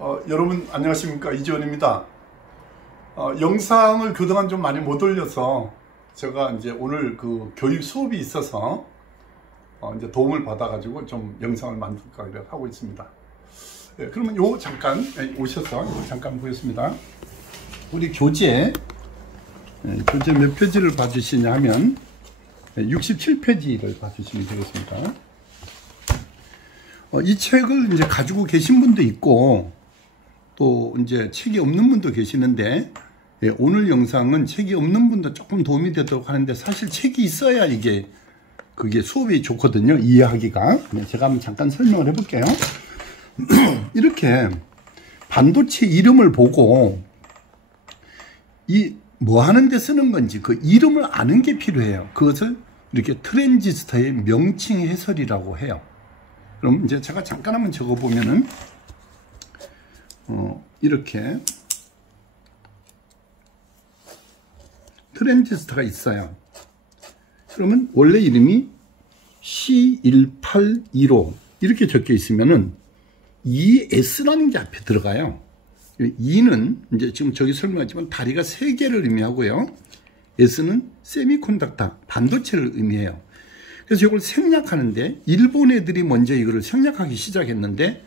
여러분 안녕하십니까, 이지원입니다. 영상을 그동안 좀 많이 못 올려서 제가 이제 오늘 그 교육 수업이 있어서 이제 도움을 받아가지고 좀 영상을 만들까 하고 있습니다. 그러면 요 잠깐 오셔서 잠깐 보겠습니다. 우리 교재 몇 페이지를 봐주시냐 하면 67페이지를 봐주시면 되겠습니다. 이 책을 이제 가지고 계신 분도 있고 또 이제 책이 없는 분도 계시는데, 오늘 영상은 책이 없는 분도 조금 도움이 되도록 하는데, 사실 책이 있어야 그게 수업이 좋거든요, 이해하기가. 제가 한번 잠깐 설명을 해볼게요. 이렇게 반도체 이름을 보고 이 뭐 하는데 쓰는 건지 그 이름을 아는 게 필요해요. 그것을 이렇게 트랜지스터의 명칭 해설이라고 해요. 그럼 이제 제가 잠깐 한번 적어보면은 이렇게 트랜지스터가 있어요. 그러면 원래 이름이 C1815 이렇게 적혀 있으면은 ES라는 게 앞에 들어가요. E는 이제 지금 저기 설명하지만 다리가 3개를 의미하고요. S는 세미컨덕터, 반도체를 의미해요. 그래서 이걸 생략하는데, 일본 애들이 먼저 이거를 생략하기 시작했는데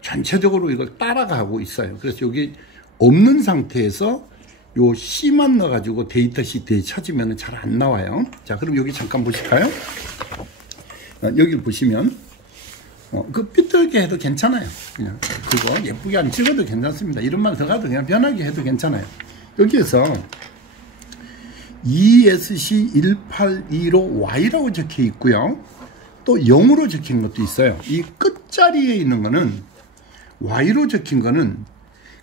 전체적으로 이걸 따라가고 있어요. 그래서 여기 없는 상태에서 요 C만 넣어가지고 데이터 시트에 찾으면 잘 안 나와요. 자, 그럼 여기 잠깐 보실까요? 여기를 보시면 그 삐뚤게 해도 괜찮아요. 그냥 그거 예쁘게 안 찍어도 괜찮습니다. 이름만 들어가도 그냥 편하게 해도 괜찮아요. 여기에서 ESC1815Y라고 적혀 있고요. 또 0으로 적힌 것도 있어요. 이 끝자리에 있는 거는 Y로 적힌 거는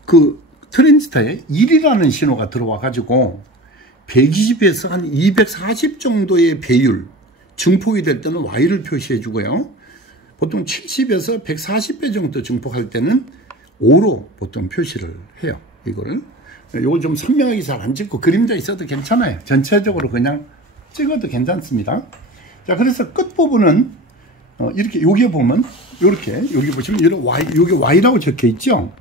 그 트랜지스터에 1이라는 신호가 들어와 가지고 120에서 한 240 정도의 배율, 증폭이 될 때는 Y를 표시해 주고요. 보통 70에서 140배 정도 증폭할 때는 O로 보통 표시를 해요. 이거를. 요거 좀 선명하게 잘 안 찍고 그림자 있어도 괜찮아요. 전체적으로 그냥 찍어도 괜찮습니다. 자, 그래서 끝부분은 이렇게 여기에 보면 이렇게 여기 보시면 이런 여기 Y라고 적혀 있죠.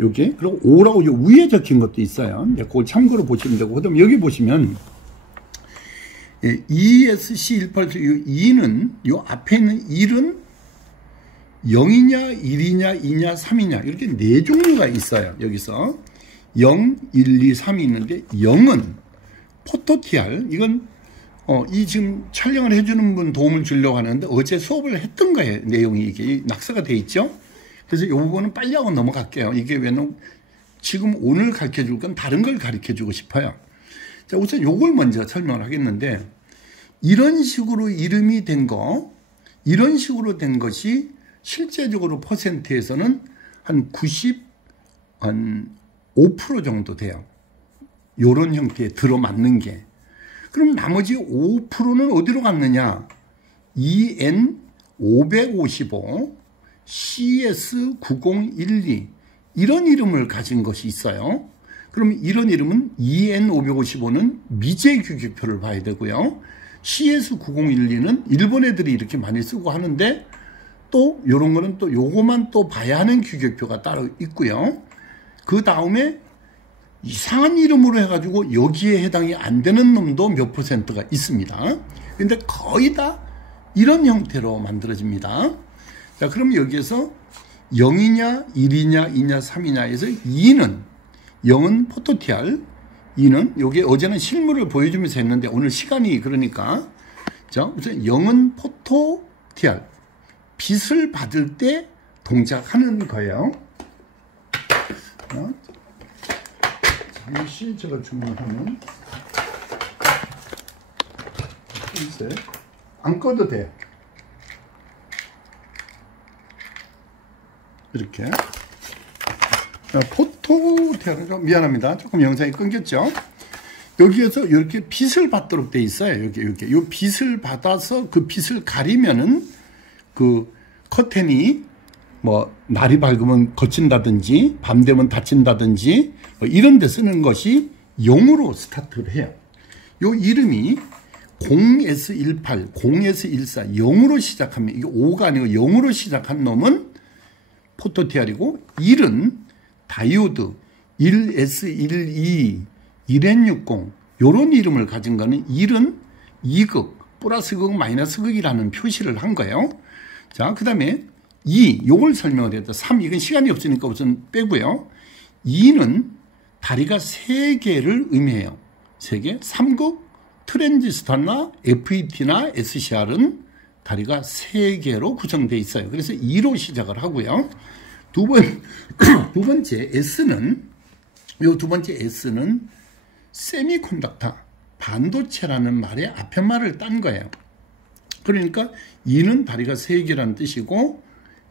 여기 그리고 O라고 요 위에 적힌 것도 있어요. 그걸 참고로 보시면 되고, 그다음 여기 보시면 ESC1815 E는 요 앞에 있는 1은 0이냐 1이냐 2냐 3이냐 이렇게 4종류가 있어요. 여기서 0, 1, 2, 3이 있는데 0은 포토TR, 이건 이 지금 촬영을 해주는 분 도움을 주려고 하는데 어제 수업을 했던 거예요. 내용이 이게 낙서가 돼 있죠. 그래서 이 부분은 빨리 하고 넘어갈게요. 이게 왜냐면 지금 오늘 가르쳐 줄 건 다른 걸 가르쳐 주고 싶어요. 자, 우선 요걸 먼저 설명을 하겠는데, 이런 식으로 이름이 된 거, 이런 식으로 된 것이 실제적으로 퍼센트에서는 한 95% 정도 돼요. 요런 형태에 들어맞는 게. 그럼 나머지 5%는 어디로 갔느냐? EN555, CS9012 이런 이름을 가진 것이 있어요. 그럼 이런 이름은 EN555는 미제 규격표를 봐야 되고요. CS9012는 일본 애들이 이렇게 많이 쓰고 하는데, 또 요런 거는 또 요거만 또 봐야 하는 규격표가 따로 있고요. 그 다음에 이상한 이름으로 해가지고 여기에 해당이 안 되는 놈도 몇 %가 있습니다. 근데 거의 다 이런 형태로 만들어집니다. 자, 그럼 여기에서 0이냐 1이냐 2냐 3이냐 해서 2는 0은 포토TR, 2는 여기 어제는 실물을 보여주면서 했는데 오늘 시간이 그러니까, 자, 우선 0은 포토TR, 빛을 받을 때 동작하는 거예요. 잠시 제가 주문하면 글쎄 안 꺼도 돼요. 이렇게 포토TR, 미안합니다. 조금 영상이 끊겼죠. 여기에서 이렇게 빛을 받도록 돼 있어요. 여기 요 빛을 받아서 그 빛을 가리면은 그 커튼이 뭐 날이 밝으면 걷힌다든지 밤 되면 닫힌다든지 뭐 이런 데 쓰는 것이 0으로 스타트를 해요. 요 이름이 0S18, 0S14, 0으로 시작하면, 이게 5가 아니고 0으로 시작한 놈은 포토티알이고 1은 다이오드 1S12 1N60 요런 이름을 가진 거는 1은 2극 플러스 극 마이너스 극이라는 표시를 한 거예요. 자, 그 다음에 2 요걸 설명을 했다. 3 이건 시간이 없으니까 우선 빼고요. 2는 다리가 3개를 의미해요. 3개. 3극 트랜지스터나 FET나 SCR은 다리가 3개로 구성되어 있어요. 그래서 2로 시작을 하고요. 두 번째 S는 요 두 번째 S는 세미컨덕터 반도체라는 말의 앞에 말을 딴 거예요. 그러니까 2는 다리가 3개라는 뜻이고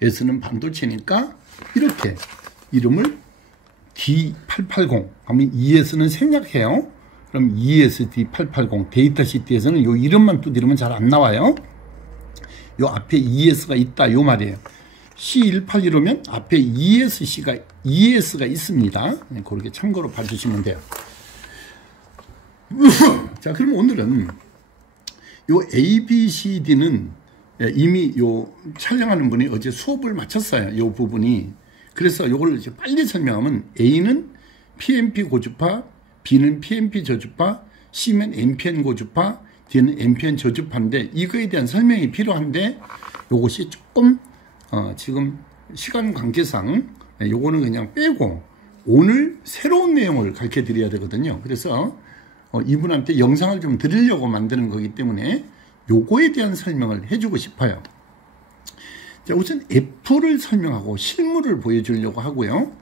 S는 반도체니까 이렇게 이름을 D880 하면 ES는 생략해요. 그럼 ESD880 데이터시트에서는 요 이름만 두드리면 잘 안 나와요. 요 앞에 ES가 있다 요 말이에요. C181이면 앞에 ES가 있습니다. 그렇게 참고로 봐주시면 돼요. 자, 그럼 오늘은 요 ABCD는 이미 요 촬영하는 분이 어제 수업을 마쳤어요. 요 부분이. 그래서 요걸 이제 빨리 설명하면 A는 PNP 고주파, B는 PNP 저주파, C면 NPN 고주파, D는 NPN 저주파인데 이거에 대한 설명이 필요한데 요것이 조금 지금 시간 관계상 요거는 그냥 빼고 오늘 새로운 내용을 가르쳐 드려야 되거든요. 그래서 이분한테 영상을 좀 드리려고 만드는 거기 때문에 요거에 대한 설명을 해주고 싶어요. 자, 우선 F를 설명하고 실물을 보여주려고 하고요.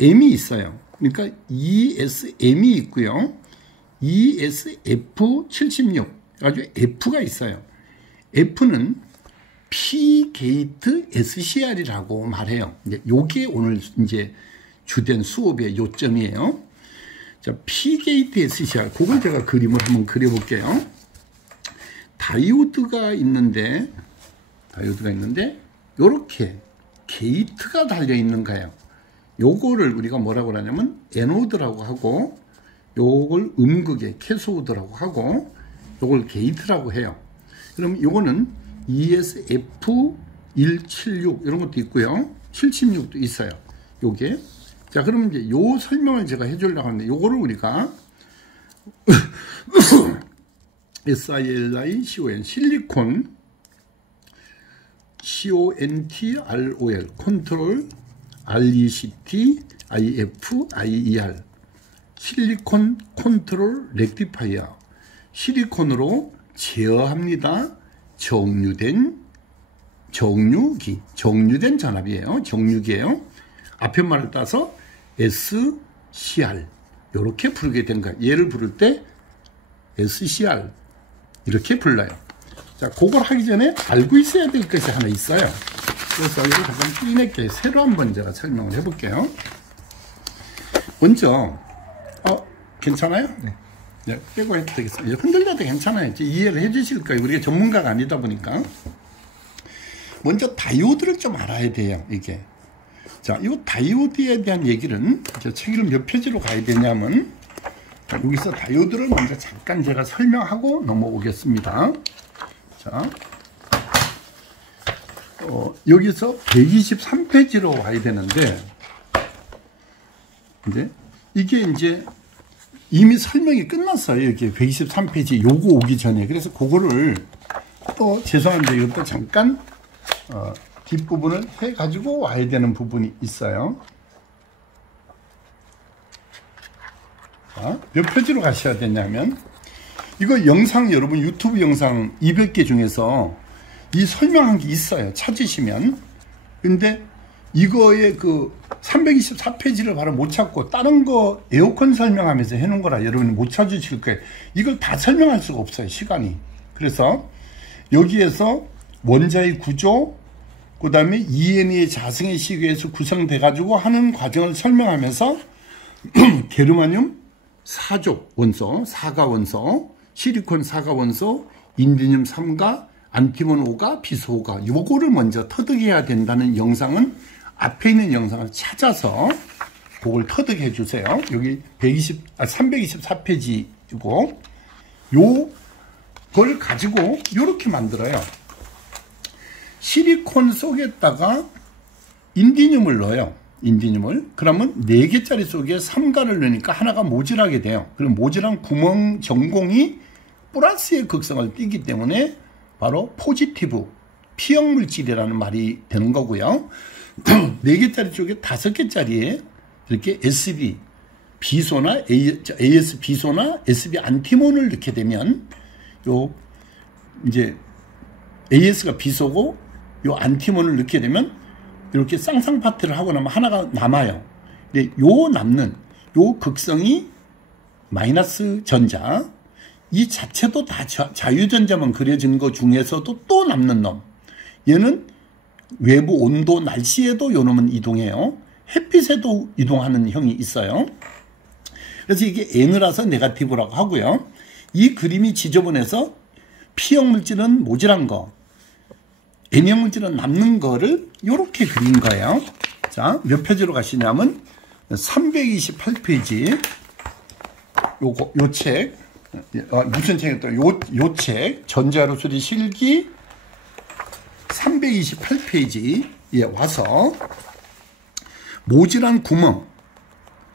M이 있어요. 그러니까 ESM이 있고요. ESF76 아주 F가 있어요. F는 P-게이트 SCR이라고 말해요. 요게 오늘 이제 주된 수업의 요점이에요. 자, P-게이트 SCR 그걸 제가 그림을 한번 그려볼게요. 다이오드가 있는데 요렇게 게이트가 달려 있는 거예요. 요거를 우리가 뭐라고 하냐면 에노드라고 하고 요걸 음극의 캐소드라고 하고 요걸 게이트라고 해요. 그럼 요거는 ESF176 이런 것도 있고요. 76도 있어요. 요게. 자, 그럼 이제 요 설명을 제가 해주려고 하는데 요거를 우리가 SILICON 실리콘 CONTROL 컨트롤 RECT IF IER 실리콘 컨트롤 렉티파이어 실리콘으로 제어합니다. 정류된 전압이에요. 정류기예요. 앞에 말을 따서 SCR 이렇게 부르게 된 거예요. 얘를 부를 때 SCR 이렇게 불러요. 자, 그걸 하기 전에 알고 있어야 될 것이 하나 있어요. 그래서 이걸 잠깐 띠내게 새로 한번 제가 설명을 해볼게요. 먼저 괜찮아요? 네. 네, 빼고 해도 되겠어요. 흔들려도 괜찮아요. 이해를 해 주실 거예요. 우리가 전문가가 아니다 보니까. 먼저 다이오드를 좀 알아야 돼요. 이게. 자, 이 다이오드에 대한 얘기는 책을 몇 페이지로 가야 되냐면 여기서 다이오드를 먼저 잠깐 제가 설명하고 넘어오겠습니다. 자, 여기서 123페이지로 와야 되는데 이게 이제 이미 설명이 끝났어요. 이렇게 123페이지 요거 오기 전에. 그래서 그거를 또 죄송한데 이것도 잠깐 뒷부분을 해가지고 와야 되는 부분이 있어요. 자, 몇 페이지로 가셔야 되냐면 이거 영상 여러분 유튜브 영상 200개 중에서 이 설명한 게 있어요. 찾으시면. 근데 이거의 그 324페이지를 바로 못 찾고 다른 거 에어컨 설명하면서 해놓은 거라 여러분이 못 찾으실 거예요. 이걸 다 설명할 수가 없어요. 시간이. 그래서 여기에서 원자의 구조 그 다음에 ENE의 자성의 시기에서 구성돼 가지고 하는 과정을 설명하면서 게르마늄 4족 원소, 4가 원소, 실리콘 4가 원소, 인디늄 3가, 안티몬 5가, 비소 5가 요거를 먼저 터득해야 된다는 영상은 앞에 있는 영상을 찾아서 그걸 터득해 주세요. 여기 324페이지이고 요걸 가지고 요렇게 만들어요. 실리콘 속에다가 인디늄을 넣어요. 인디늄을. 그러면 4개짜리 속에 3가를 넣으니까 하나가 모질하게 돼요. 그럼 모질한 구멍 전공이 플러스의 극성을 띠기 때문에 바로 포지티브, P형 물질이라는 말이 되는 거고요. 4개짜리 쪽에 5개짜리에 이렇게 SB, 비소나 AS 비소나 SB 안티몬을 넣게 되면 요 이제 AS가 비소고 요 안티몬을 넣게 되면 이렇게 쌍쌍파트를 하고 나면 하나가 남아요. 근데 요 남는 요 극성이 마이너스 전자, 이 자체도 다 자유전자만 그려진 것 중에서도 또 남는 놈, 얘는 외부 온도, 날씨에도 요 놈은 이동해요. 햇빛에도 이동하는 형이 있어요. 그래서 이게 N이라서 네거티브라고 하고요. 이 그림이 지저분해서 P형 물질은 모질한 거, N형 물질은 남는 거를 이렇게 그린 거예요. 자, 몇 페이지로 가시냐면 328페이지. 요 책, 무슨 책이었다? 요 책, 전자로수리 실기 328페이지에 와서 모질한 구멍,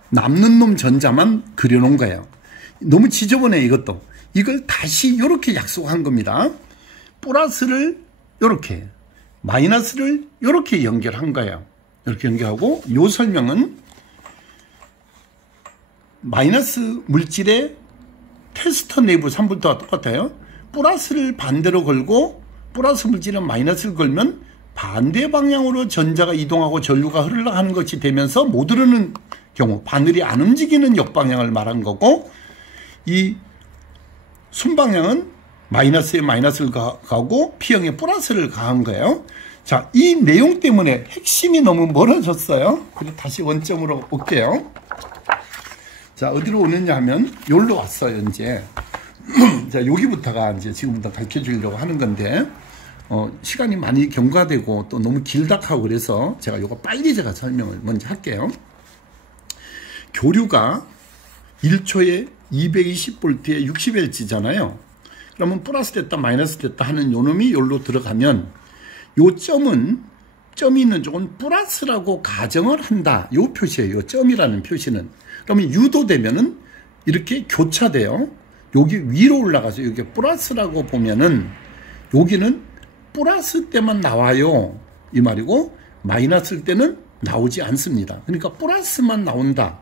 남는 놈 전자만 그려놓은 거예요. 너무 지저분해, 이것도. 이걸 다시 이렇게 약속한 겁니다. 플러스를 이렇게, 마이너스를 이렇게 연결한 거예요. 이렇게 연결하고, 이 설명은 마이너스 물질의 테스터 내부 3볼트와 똑같아요. 플러스를 반대로 걸고 플러스 물질은 마이너스를 걸면 반대 방향으로 전자가 이동하고 전류가 흘러가는 것이 되면서 못 흐르는 경우, 바늘이 안 움직이는 역방향을 말한 거고, 이 순방향은 마이너스에 마이너스를 가고 P형에 플러스를 가한 거예요. 자, 이 내용 때문에 핵심이 너무 멀어졌어요. 그래서 다시 원점으로 올게요. 자, 어디로 오느냐 하면 여기로 왔어요, 이제. 자, 여기부터가 이제 지금부터 가르쳐 주려고 하는 건데, 시간이 많이 경과되고 또 너무 길다하고 그래서 제가 요거 빨리 제가 설명을 먼저 할게요. 교류가 1초에 220V에 60Hz잖아요. 그러면 플러스 됐다 마이너스 됐다 하는 요 놈이 여기로 들어가면 요 점이 있는 쪽은 플러스라고 가정을 한다. 요 표시예요. 요 점이라는 표시는. 그러면 유도되면은 이렇게 교차돼요. 여기 위로 올라가서 여기 플러스라고 보면은 여기는 플러스 때만 나와요. 이 말이고 마이너스 때는 나오지 않습니다. 그러니까 플러스만 나온다.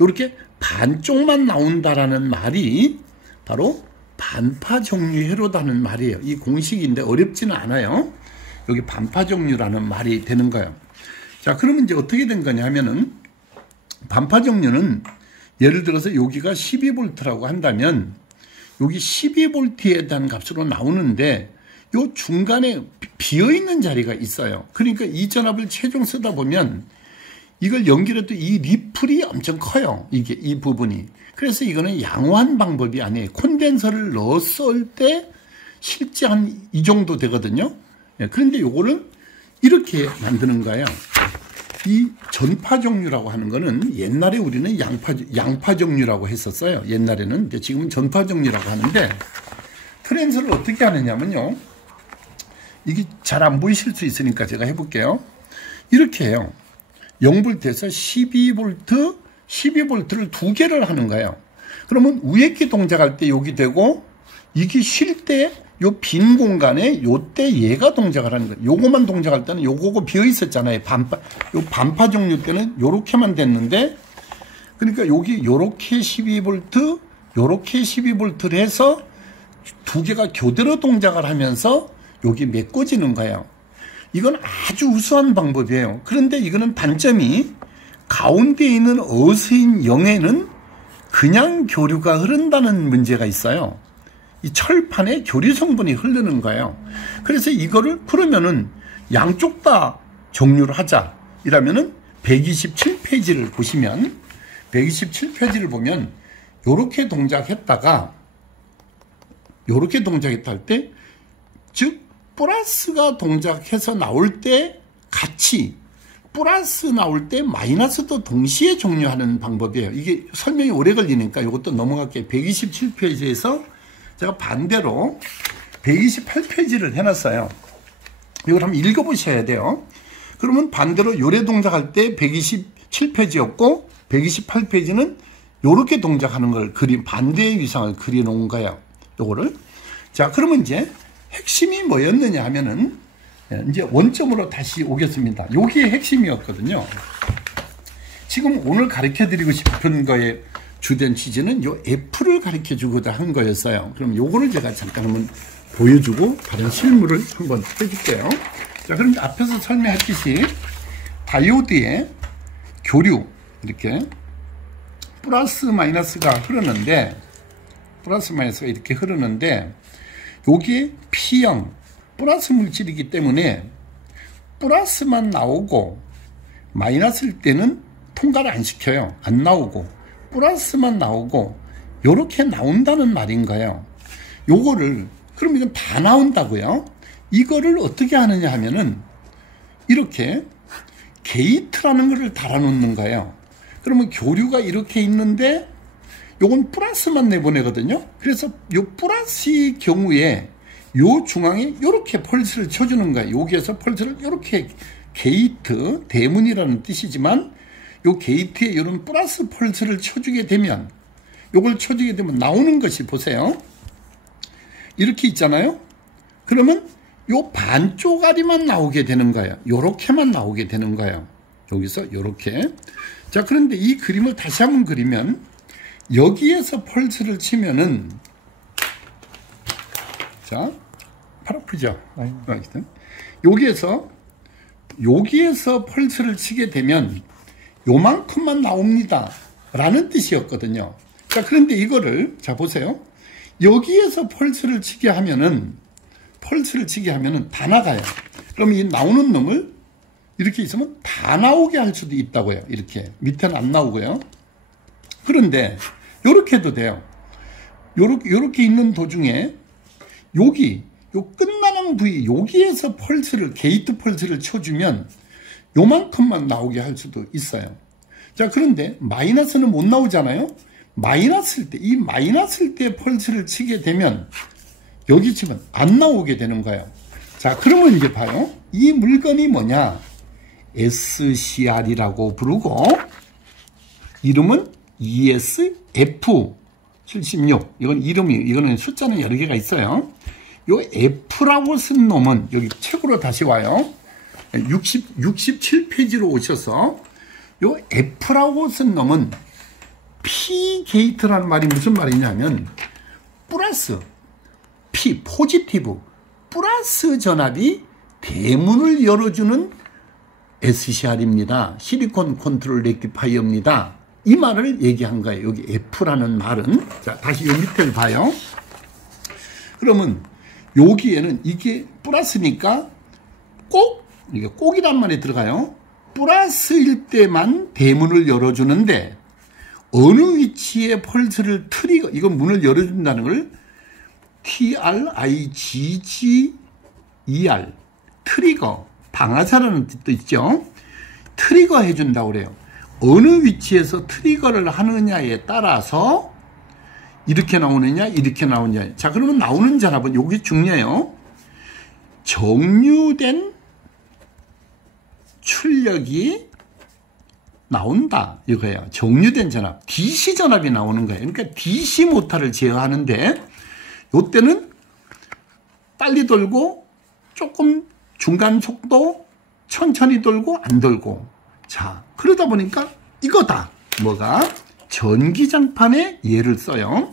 이렇게 반쪽만 나온다라는 말이 바로 반파정류회로다는 말이에요. 이 공식인데 어렵지는 않아요. 여기 반파정류라는 말이 되는 거예요. 자, 그러면 이제 어떻게 된 거냐 하면은 반파정류는 예를 들어서 여기가 12V라고 한다면 여기 12V에 대한 값으로 나오는데 요 중간에 비어있는 자리가 있어요. 그러니까 이 전압을 최종 쓰다 보면 이걸 연결해도 이 리플이 엄청 커요. 이게 이 부분이. 그래서 이거는 양호한 방법이 아니에요. 콘덴서를 넣었을 때 실제 한 이 정도 되거든요. 그런데 요거를 이렇게 만드는 거예요. 이 전파정류라고 하는 거는 옛날에 우리는 양파정류라고 했었어요. 옛날에는. 근데 지금은 전파정류라고 하는데 트랜스를 어떻게 하느냐면요. 이게 잘 안 보이실 수 있으니까 제가 해볼게요. 이렇게 해요. 0V에서 12V를 2개를 하는 거예요. 그러면 위에 동작할 때 여기 되고 이게 쉴 때 요 빈 공간에 요때 얘가 동작을 하는 거예요. 요거만 동작할 때는 요거고 비어 있었잖아요. 요 반파 종류 때는 요렇게만 됐는데 그러니까 여기 요렇게 12V 요렇게 12V를 해서 2개가 교대로 동작을 하면서 여기 메꿔지는 거예요. 이건 아주 우수한 방법이에요. 그런데 이거는 단점이 가운데 있는 어스인 0에는 그냥 교류가 흐른다는 문제가 있어요. 이 철판에 교류 성분이 흐르는 거예요. 그래서 이거를 그러면은 양쪽 다 정류를 하자 이러면은 127페이지를 보시면 127페이지를 보면 요렇게 동작했다가 요렇게 동작했다 할 때 즉 플러스가 동작해서 나올 때 같이 플러스 나올 때 마이너스도 동시에 종료하는 방법이에요. 이게 설명이 오래 걸리니까 이것도 넘어갈게요. 127페이지에서 제가 반대로 128페이지를 해놨어요. 이걸 한번 읽어보셔야 돼요. 그러면 반대로 요래 동작할 때 127페이지였고 128페이지는 요렇게 동작하는 걸 반대의 위상을 그려놓은 거예요. 요거를. 자, 그러면 이제 핵심이 뭐였느냐 하면은 이제 원점으로 다시 오겠습니다. 요게 핵심이었거든요. 지금 오늘 가르쳐 드리고 싶은 거의 주된 취지는 요 F를 가르쳐 주고자 한 거였어요. 그럼 요거를 제가 잠깐 한번 보여주고 다른 실물을 한번 해줄게요. 자, 그럼 앞에서 설명했듯이 다이오드의 교류 이렇게 플러스 마이너스가 흐르는데 이렇게 흐르는데 여기에 P형 플러스 물질이기 때문에 플러스만 나오고 마이너스일 때는 통과를 안 시켜요. 안 나오고 플러스만 나오고 요렇게 나온다는 말인 거예요. 요거를 그럼 이건 다 나온다고요. 이거를 어떻게 하느냐 하면은 이렇게 게이트라는 거를 달아놓는 거예요. 그러면 교류가 이렇게 있는데 요건 플러스만 내보내거든요. 그래서 요 플러스의 경우에 요 중앙에 요렇게 펄스를 쳐주는 거예요. 여기에서 펄스를 요렇게 게이트, 대문이라는 뜻이지만 요 게이트에 이런 플러스 펄스를 쳐주게 되면 요걸 쳐주게 되면 나오는 것이 보세요. 이렇게 있잖아요. 그러면 요 반쪽아리만 나오게 되는 거예요. 요렇게만 나오게 되는 거예요. 여기서 요렇게. 자, 그런데 이 그림을 다시 한번 그리면 여기에서 펄스를 치면은 자, 팔 아프죠? 여기에서 펄스를 치게 되면 요만큼만 나옵니다 라는 뜻이었거든요. 자, 그런데 이거를 자 보세요. 여기에서 펄스를 치게 하면은 다 나가요. 그럼 이 나오는 놈을 이렇게 있으면 다 나오게 할 수도 있다고요. 이렇게 밑에는 안 나오고요. 그런데 요렇게 해도 돼요. 요렇게 있는 도중에 여기 요 끝나는 부위 여기에서 게이트 펄스를 쳐주면 요만큼만 나오게 할 수도 있어요. 자, 그런데 마이너스는 못 나오잖아요. 마이너스일 때 펄스를 치게 되면 여기 치면 안 나오게 되는 거예요. 자, 그러면 이제 봐요. 이 물건이 뭐냐? SCR이라고 부르고 이름은 ESF76. 이거는 숫자는 여러 개가 있어요. 요 F라고 쓴 놈은 여기 책으로 다시 와요. 67페이지로 오셔서 요 F라고 쓴 놈은 P 게이트라는 말이 무슨 말이냐면 플러스 P 포지티브 플러스 전압이 대문을 열어주는 SCR입니다. 시리콘 컨트롤 렉티파이어입니다. 이 말을 얘기한 거예요. 여기 F라는 말은. 자, 다시 요 밑을 봐요. 그러면 여기에는 이게 플러스니까 이게 꼭이란 말이 들어가요. 플러스일 때만 대문을 열어주는데 어느 위치에 펄스를 이건 문을 열어준다는 걸 TRIGGER 트리거 방아쇠라는 뜻도 있죠. 트리거 해준다고 그래요. 어느 위치에서 트리거를 하느냐에 따라서 이렇게 나오느냐 이렇게 나오느냐. 자, 그러면 나오는 전압은 여기 중요해요. 정류된 출력이 나온다 이거예요. 정류된 전압 DC 전압이 나오는 거예요. 그러니까 DC 모터를 제어하는데 이때는 빨리 돌고 조금 중간 속도 천천히 돌고 안 돌고. 자, 그러다 보니까 이거다. 뭐가? 전기장판에 예를 써요.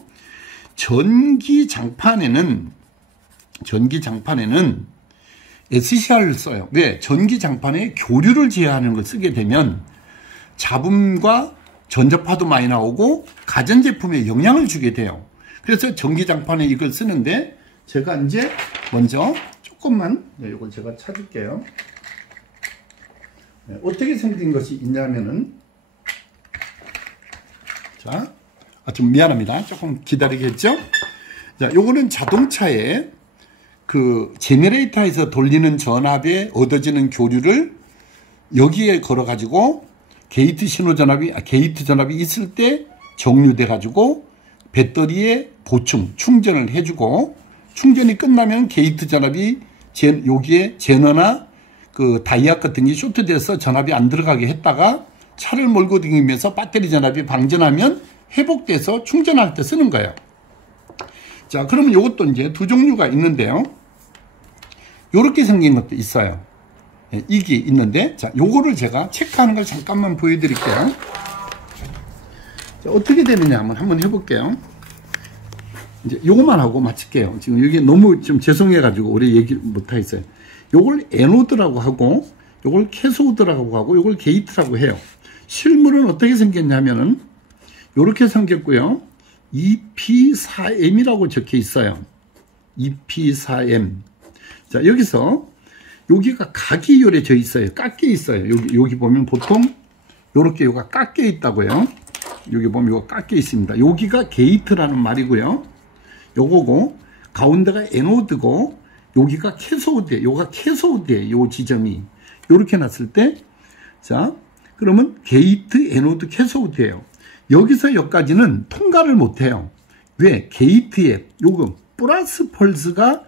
전기장판에는 SCR을 써요. 왜? 전기장판에 교류를 제어하는 걸 쓰게 되면 잡음과 전자파도 많이 나오고 가전제품에 영향을 주게 돼요. 그래서 전기장판에 이걸 쓰는데 제가 이제 먼저 조금만 이걸 제가 찾을게요. 어떻게 생긴 것이 있냐면은 자, 좀 미안합니다. 조금 기다리겠죠? 자, 요거는 자동차에 그 제너레이터에서 돌리는 전압에 얻어지는 교류를 여기에 걸어 가지고 게이트 전압이 있을 때 정류돼 가지고 배터리에 보충 충전을 해주고 충전이 끝나면 게이트 전압이 여기에 제너나 그 다이약 같은 게 쇼트돼서 전압이 안 들어가게 했다가 차를 몰고 다니면서 배터리 전압이 방전하면 회복돼서 충전할 때 쓰는 거예요. 자, 그러면 이것도 이제 두 종류가 있는데요. 요렇게 생긴 것도 있어요. 예, 이게 있는데, 자, 요거를 제가 체크하는 걸 잠깐만 보여드릴게요. 자, 어떻게 되느냐 한번 해볼게요. 이제 요것만 하고 마칠게요. 지금 여기 너무 좀 죄송해가지고 오래 얘기 못하겠어요. 요걸 에노드라고 하고, 요걸 캐소드라고 하고, 요걸 게이트라고 해요. 실물은 어떻게 생겼냐면은, 요렇게 생겼고요. EP4M이라고 적혀 있어요. EP4M. 자, 여기서, 여기가 각이 요래져 있어요. 깎여 있어요. 여기 보면 보통, 요렇게 요가 깎여 있다고요. 여기 보면 요거 깎여 있습니다. 여기가 게이트라는 말이고요. 요거고, 가운데가 에노드고, 여기가 캐소드예요. 요가 캐소드예요. 요 지점이. 요렇게 놨을 때, 자, 그러면 게이트, 에노드, 캐소드예요. 여기서 여기까지는 통과를 못해요. 왜? 게이트에 요거 플러스 펄스가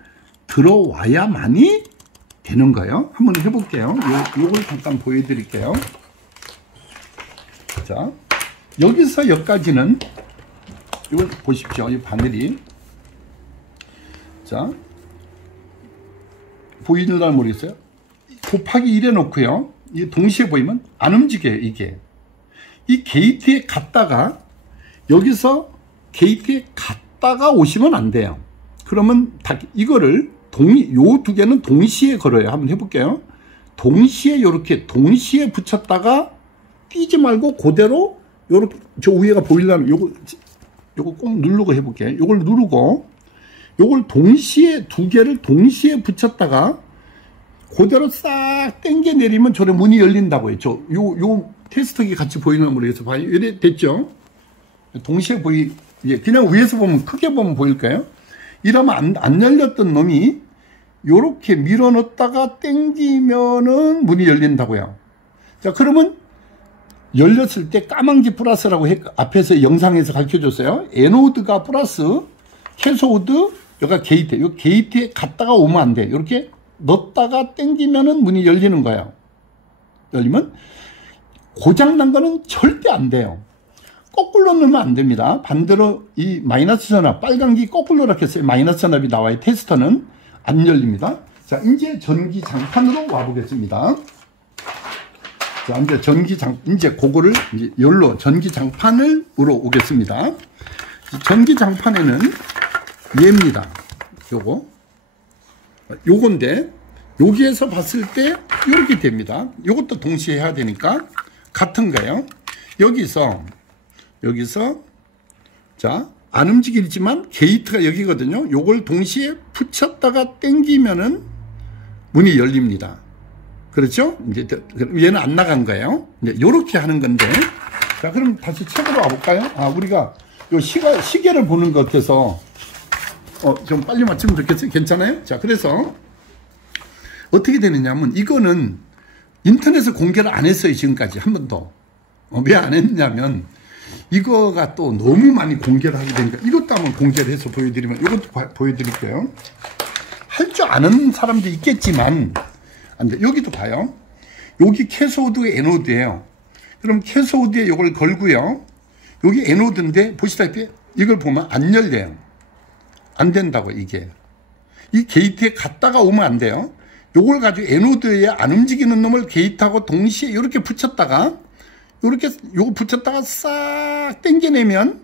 들어와야만이 되는 거예요. 한번 해볼게요. 요걸 잠깐 보여드릴게요. 자, 여기서 여기까지는 이거 보십시오. 이 바늘이, 자, 보이는지 모르겠어요. 곱하기 1 해놓고요. 이 동시에 보이면 안 움직여요. 이게 이 게이트에 갔다가 여기서 게이트에 갔다가 오시면 안 돼요. 그러면 이거를 요 두 개는 동시에 걸어요. 한번 해볼게요. 동시에 요렇게 동시에 붙였다가 뛰지 말고 그대로 요렇게, 저 위에가 보이려면 요거 꼭 누르고 해볼게요. 요걸 누르고 요걸 동시에 두 개를 동시에 붙였다가 그대로 싹 당겨 내리면 저래 문이 열린다고요. 요 테스트기 같이 보이는 모르겠어요. 봐요. 이래 됐죠? 동시에 예, 그냥 위에서 보면 크게 보면 보일까요? 이러면 안 열렸던 놈이 요렇게 밀어 넣었다가 당기면은 문이 열린다고요. 자, 그러면 열렸을 때 까만기 플러스라고 앞에서 영상에서 가르쳐 줬어요. 에노드가 플러스, 캐소드, 여기가 게이트. 요 게이트에 갔다가 오면 안 돼. 이렇게 넣었다가 당기면은 문이 열리는 거예요. 열리면 고장난 거는 절대 안 돼요. 거꾸로 넣으면 안 됩니다. 반대로 이 마이너스 전압, 빨간기 거꾸로 이렇게 써요. 마이너스 전압이 나와요. 테스터는 안 열립니다. 자, 이제 전기 장판으로 와보겠습니다. 자, 이제 그거를 이제 열로 전기 장판으로 오겠습니다. 전기 장판에는 얘입니다. 요건데, 여기에서 봤을 때 이렇게 됩니다. 요것도 동시에 해야 되니까 같은 거예요. 여기서 자, 안 움직이지만 게이트가 여기거든요. 요걸 동시에 붙였다가 당기면은 문이 열립니다. 그렇죠? 이제 얘는 안 나간 거예요. 이제 요렇게 하는 건데, 자, 그럼 다시 책으로 와볼까요? 아, 우리가 요 시계를 보는 것 같아서 좀 빨리 맞추면 좋겠어요. 괜찮아요? 자, 그래서 어떻게 되느냐면 이거는 인터넷에 공개를 안 했어요. 지금까지 한 번도. 왜 안 했냐면 이거가 또 너무 많이 공개를 하게 되니까 이것도 한번 공개를 해서 보여드리면, 이것도 보여드릴게요. 할 줄 아는 사람도 있겠지만 안 돼. 여기도 봐요. 여기 캐소드 에노드예요. 그럼 캐소드에 이걸 걸고요. 여기 에노드인데 보시다시피 이걸 보면 안 열려요. 안 된다고. 이게 이 게이트에 갔다가 오면 안 돼요. 요걸 가지고 에노드에 안 움직이는 놈을 게이트하고 동시에 이렇게 붙였다가 요거 붙였다가 싹 당겨내면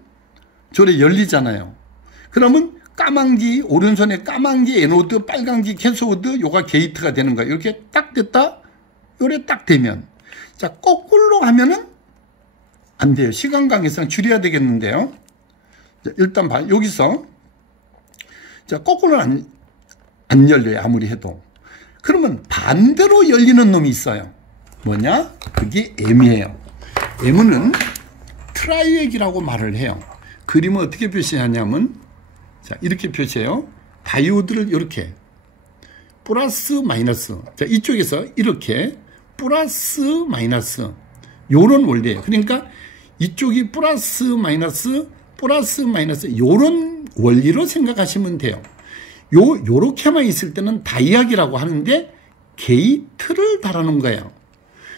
저래 열리잖아요. 그러면 까만기, 오른손에 까만기 에노드, 빨간기 캐소드, 요가 게이트가 되는 거예요. 이렇게 딱 됐다, 요래 딱 되면. 자, 거꾸로 하면은 안 돼요. 시간 관계상 줄여야 되겠는데요. 자, 일단 봐. 여기서. 자, 거꾸로는 안 열려요. 아무리 해도. 그러면 반대로 열리는 놈이 있어요. 뭐냐? 그게 M이에요. M은 트라이액이라고 말을 해요. 그림을 어떻게 표시하냐면, 자, 이렇게 표시해요. 다이오드를 이렇게 플러스 마이너스, 자, 이쪽에서 이렇게 플러스 마이너스 요런 원리예요. 그러니까 이쪽이 플러스 마이너스 요런 원리로 생각하시면 돼요. 요렇게만 있을 때는 다이약이라고 하는데, 게이트를 달아놓은 거예요.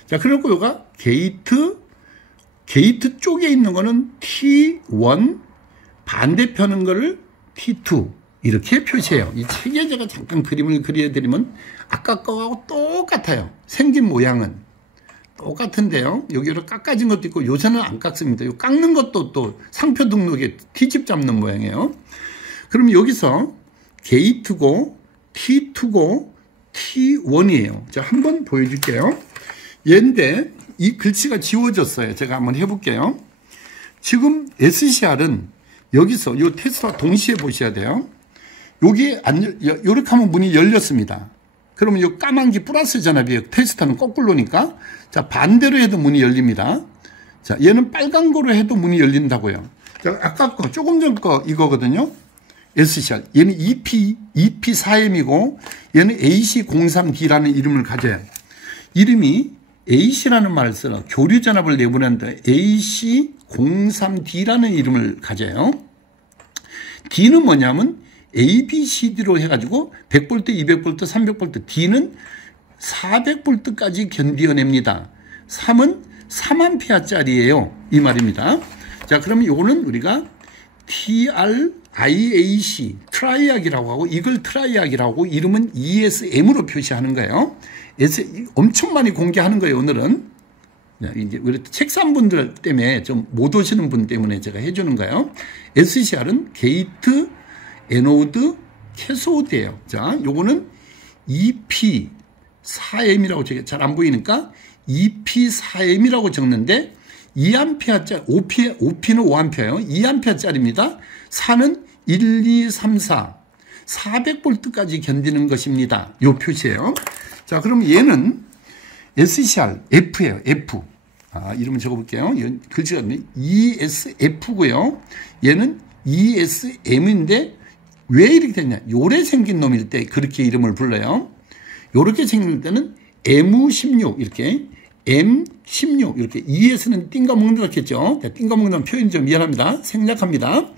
자, 그리고 요가 게이트 쪽에 있는 거는 T1, 반대편은 거를 T2 이렇게 표시해요. 이 책에 제가 잠깐 그림을 그려드리면 아까 거하고 똑같아요. 생긴 모양은 똑같은데요. 여기로 깎아진 것도 있고 요새는 안 깎습니다. 요 깎는 것도 또 상표 등록에 T집 잡는 모양이에요. 그럼 여기서 게이트고 T2고 T1이에요. 자, 한번 보여줄게요. 얘인데 이 글씨가 지워졌어요. 제가 한번 해볼게요. 지금 SCR은 여기서 요 테스트와 동시에 보셔야 돼요. 여기 요렇게 하면 문이 열렸습니다. 그러면 요 까만 게 플러스 전압이에요. 테스터는 거꾸로니까. 자, 반대로 해도 문이 열립니다. 자, 얘는 빨간 거로 해도 문이 열린다고요. 자, 아까 거 조금 전 거 이거거든요. SCR. 얘는 EP4M이고 얘는 AC03D라는 이름을 가져요. 이름이 AC라는 말을 써요. 교류 전압을 내보내는데 AC03D라는 이름을 가져요. D는 뭐냐면 ABCD로 해가지고 100V, 200V, 300V. D는 400V까지 견디어냅니다. 3은 3A짜리예요. 이 말입니다. 자, 그러면 요거는 우리가 TRIAC, 트라이악이라고 하고 이걸 트라이악이라고 하고 이름은 ESM으로 표시하는 거예요. 엄청 많이 공개하는 거예요, 오늘은. 이제 우리 책상분들 때문에 좀 못 오시는 분 때문에 제가 해주는 거예요. SCR은 게이트, 에노드, 캐소드예요. 자, 요거는 EP4M이라고 제가 잘 안 보이니까 EP4M이라고 적는데 2A짜리, OP는 5A예요. 2A짜리입니다. 4는 1, 2, 3, 4. 400V까지 견디는 것입니다. 요 표시예요. 자, 그럼 얘는 SCR, F예요. F. 아, 이름을 적어볼게요. 글씨가 ESF고요. 얘는 ESM인데 왜 이렇게 됐냐? 요래 생긴 놈일 때 그렇게 이름을 불러요. 요렇게 생길 때는 M16 이렇게 M16 이렇게 ES는 띵가먹는다겠죠. 띵가먹는 표현이 좀 미안합니다. 생략합니다.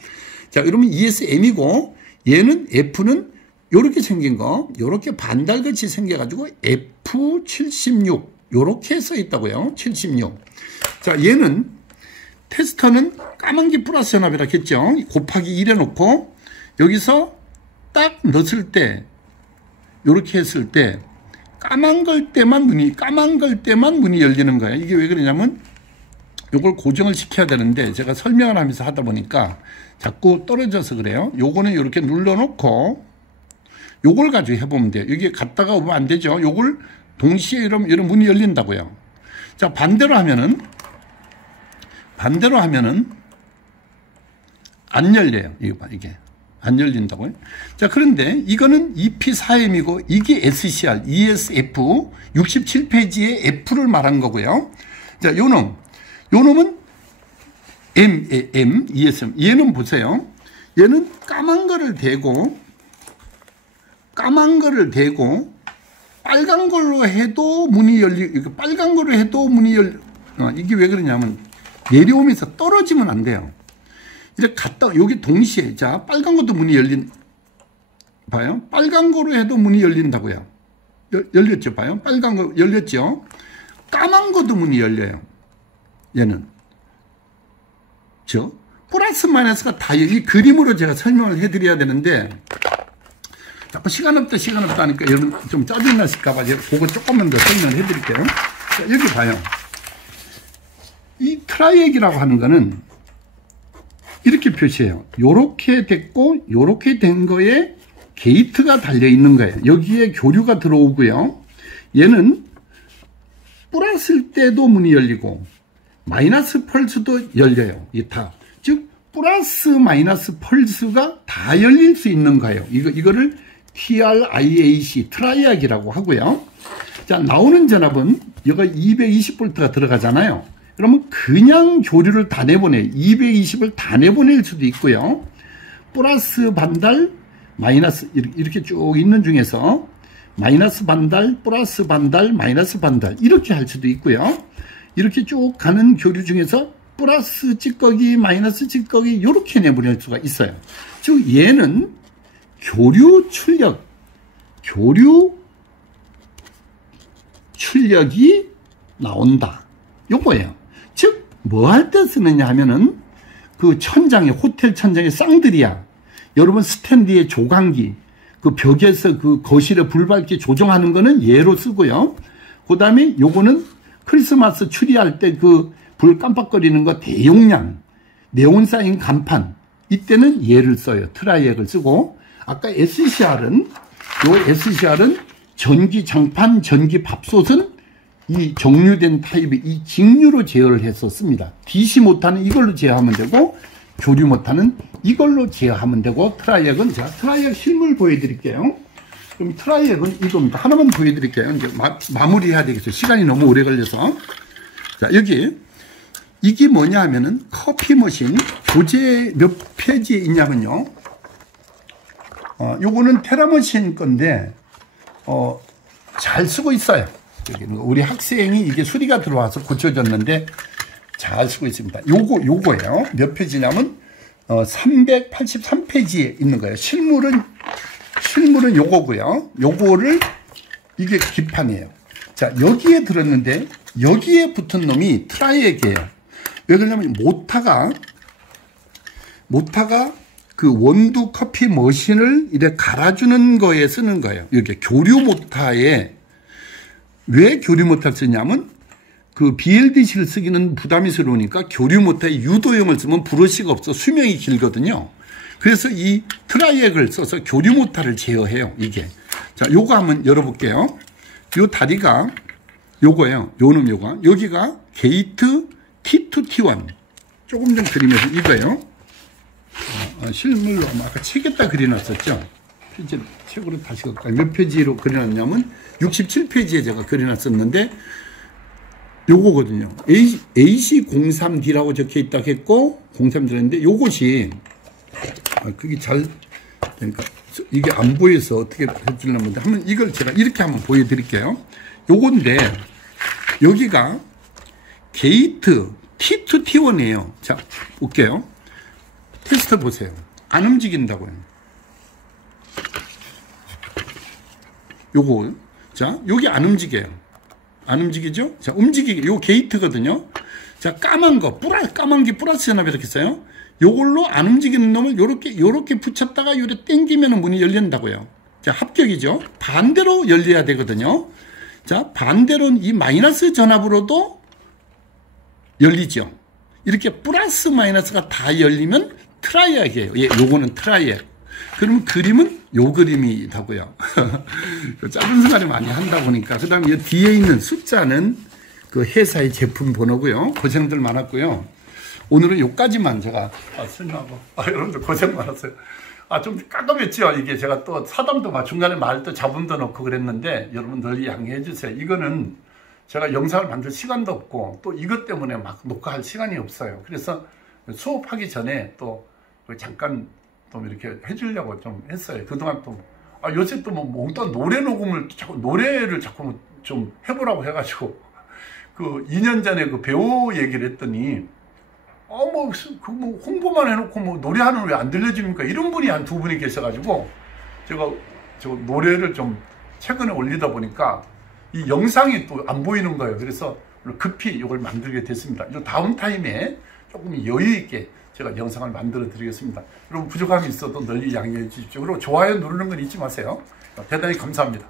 자, 그러면 ESM이고 얘는 F는 요렇게 생긴 거, 요렇게 반달같이 생겨가지고 F76 요렇게 써 있다고요. 76. 자, 얘는 테스터는 까만 게 플러스 전압이라 했죠. 곱하기 1 해놓고 여기서 딱 넣었을 때 요렇게 했을 때 까만 걸 때만 문이 열리는 거예요. 이게 왜 그러냐면 요걸 고정을 시켜야 되는데 제가 설명을 하면서 하다 보니까 자꾸 떨어져서 그래요. 요거는 이렇게 눌러놓고 요걸 가지고 해보면 돼요. 여기 갔다가 오면 안 되죠. 요걸 동시에 이런 문이 열린다고요. 자, 반대로 하면은 안 열려요. 이거 봐, 이게. 안 열린다고요. 자, 그런데 이거는 EP4M이고 이게 SCR, ESF 67페이지에 F를 말한 거고요. 자, 요놈은 ESM. 얘는 보세요. 얘는 까만 거를 대고 빨간 걸로 해도 문이 빨간 걸로 해도 문이 이게 왜 그러냐면 내려오면서 떨어지면 안 돼요. 이렇게 갔다 여기 동시에 자, 빨간 것도 문이 봐요. 빨간 거로 해도 문이 열린다고요. 열렸죠, 봐요. 빨간 거 열렸죠. 까만 것도 문이 열려요. 얘는 플러스 마이너스가 다 여기 그림으로 제가 설명을 해드려야 되는데 자꾸 시간 없다 하니까 여러분 좀 짜증나실까봐 제가 그거 조금만 더 설명을 해드릴게요. 자, 여기 봐요. 이 트라이액이라고 하는 거는 이렇게 표시해요. 요렇게 됐고 요렇게 된 거에 게이트가 달려 있는 거예요. 여기에 교류가 들어오고요. 얘는 플러스일 때도 문이 열리고 마이너스 펄스도 열려요. 즉 플러스 마이너스 펄스가 다 열릴 수 있는 거예요. 이거를 TRIAC 트라이악이라고 하고요. 자, 나오는 전압은 여기가 220V가 들어가잖아요. 그러면 그냥 교류를 다 내보내 220을 다 내보낼 수도 있고요. 플러스 반달 마이너스 이렇게 쭉 있는 중에서 마이너스 반달 플러스 반달 마이너스 반달 이렇게 할 수도 있고요. 이렇게 쭉 가는 교류 중에서 플러스 찌꺼기 마이너스 찌꺼기 이렇게 내보낼 수가 있어요. 즉 얘는 교류 출력, 교류 출력이 나온다. 요거예요. 즉, 뭐 할 때 쓰느냐 하면은 그 천장에, 호텔 천장에 쌍들이야. 여러분 스탠드의 조광기, 그 벽에서 그 거실에 불 밝기 조정하는 거는 얘로 쓰고요. 그 다음에 요거는 크리스마스 추리할 때 그 불 깜빡거리는 거 대용량, 네온 사인 간판, 이때는 얘를 써요. 트라이액을 쓰고, 아까 SCR은 전기 장판, 전기 밥솥은 이 정류된 타입의 이 직류로 제어를 해서 씁니다. DC 모터는 이걸로 제어하면 되고, 교류 모터는 이걸로 제어하면 되고, 트라이액은 제가 트라이액 실물 보여드릴게요. 그럼 트라이액은 이겁니다. 하나만 보여드릴게요. 이제 마무리해야 되겠어요. 시간이 너무 오래 걸려서. 자, 여기 이게 뭐냐 하면은 커피 머신 교재 몇 페이지에 있냐면요. 요거는 테라머신 건데, 잘 쓰고 있어요. 우리 학생이 이게 수리가 들어와서 고쳐졌는데 잘 쓰고 있습니다. 요거예요. 몇 페이지냐면 383페이지에 있는 거예요. 실물은 요거고요. 요거를 이게 기판이에요. 자, 여기에 들었는데 여기에 붙은 놈이 트라이액이에요. 왜 그러냐면 모타가 그 원두 커피 머신을 이렇게 갈아주는 거에 쓰는 거예요. 이렇게 교류 모타에 왜 교류 모타를 쓰냐면 그 BLDC를 쓰기는 부담스러우니까 교류 모타에 유도형을 쓰면 브러쉬가 없어 수명이 길거든요. 그래서 이 트라이액을 써서 교류 모타를 제어해요. 이게. 자, 요거 한번 열어볼게요. 요 다리가 요거예요. 요놈 요거. 여기가 게이트 T2, T1. 조금 전 그리면서 이거예요. 실물로 아까 책에다 그려놨었죠. 책으로 다시 갈까요? 몇 페이지로 그려놨냐면 67페이지에 제가 그려놨었는데 요거거든요. AC03D라고 적혀 있다고 했고 03D였는데 요것이 그게 잘 그러니까 이게 안 보여서 어떻게 해주려면 한번 이걸 제가 이렇게 한번 보여드릴게요. 요건데 여기가 게이트 T2, T1이에요. 자, 볼게요. 테스트 보세요. 안 움직인다고요. 요거. 자, 여기 안 움직여요. 안 움직이죠? 자, 움직이게. 요 게이트거든요. 자, 까만 게 플러스 전압 이렇게 써요. 요걸로 안 움직이는 놈을 요렇게 붙였다가 요렇게 당기면 문이 열린다고요. 자, 합격이죠? 반대로 열려야 되거든요. 자, 반대로 이 마이너스 전압으로도 열리죠. 이렇게 플러스 마이너스가 다 열리면 트라이액이에요. 예, 요거는 트라이액. 그럼 그림은 요 그림이라고요. 짧은 시간에 많이 한다 보니까. 그 다음에 뒤에 있는 숫자는 그 회사의 제품 번호고요. 고생들 많았고요. 오늘은 요까지만 제가 설명하고. 여러분들 고생 많았어요. 좀 깜깜했죠. 이게 제가 또 사담도 막 중간에 말도 잡음도 넣고 그랬는데 여러분 널리 양해해 주세요. 이거는 제가 영상을 만들 시간도 없고 또 이것 때문에 막 녹화할 시간이 없어요. 그래서 수업하기 전에 또 잠깐 좀 이렇게 해주려고 좀 했어요. 그동안 또 요새 또 뭐 어떤 노래 녹음을 노래를 자꾸 좀 해보라고 해가지고 그 2년 전에 그 배우 얘기를 했더니 뭐 홍보만 해놓고 뭐 노래하는 왜 안 들려줍니까? 이런 분이 한 두 분이 계셔가지고 제가 저 노래를 좀 최근에 올리다 보니까 이 영상이 또 안 보이는 거예요. 그래서 급히 이걸 만들게 됐습니다. 이 다음 타임에 조금 여유 있게 제가 영상을 만들어 드리겠습니다. 여러분 부족함이 있어도 널리 양해해 주십시오. 그리고 좋아요 누르는 건 잊지 마세요. 대단히 감사합니다.